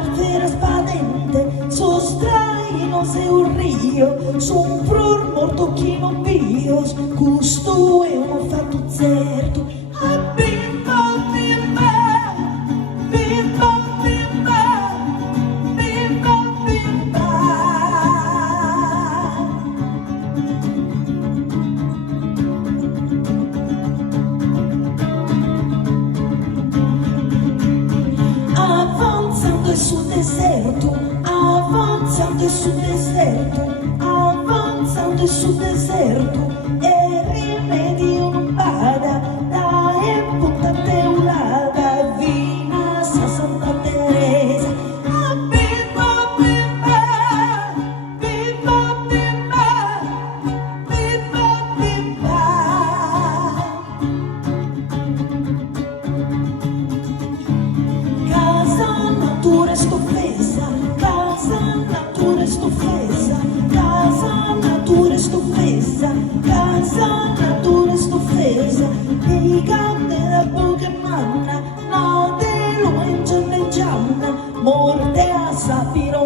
altera spadente, sostraino se un rio, son prur morto chi non bios, custo è un fatto certo. A bimba, bimba, bimba, bimba, bimba, bimba. Avanzando sul deserto, avanzando sul deserto, avanzando sul deserto, e rimedio non bada, da e punta teulada, vina sa Santa Teresa. Ah, bimba, bimba, bimba, bimba, bimba, bimba. Casa natura stofesa, casa natura stofesa, casa natura stofesa, casa natura stofesa, e gambe da bocca manna, no te lo mangiano, morte a sapiro.